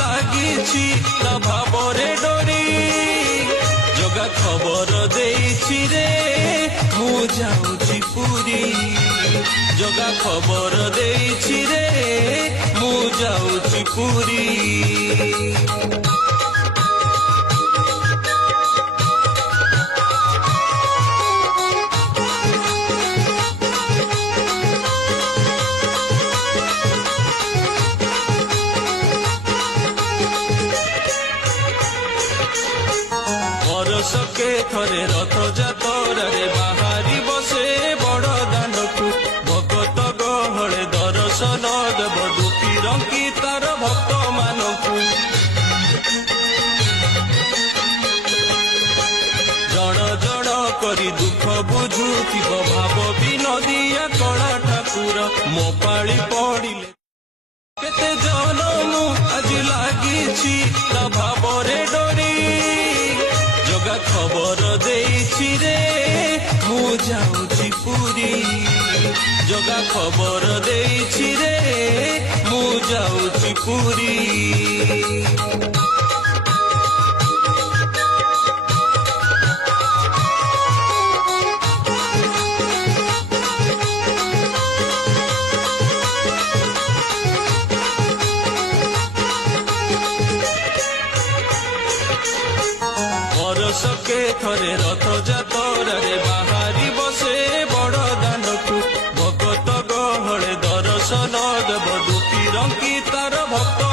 लागिछि ता भावरे डोरी जगा खबर देइछि रे मु जाउछि पुरी जगा खबर देइछि रे मु जाउछि पुरी बरसके थरे रथ जातरे बाहारी बसे बड़ दांडकू भगत गहले दर्शन देव दुखी रंकी तार भक्त मानकू जण जण करी दुख बुझुथिब भाव विनोदिया कला ठाकुर मो पाଳି पड़िले केते जनमु आज लागिछि ता भावरे डोरी जगा खबर देइछि रे मु जाउछि पुरी जगा खबर देइछि रे मु जाउछि पुरी बरसके थरे रथ जातरे बाहारी बसे बड़ दांडकू भगत गहले दर्शन देव दुखी रंकी तार भक्त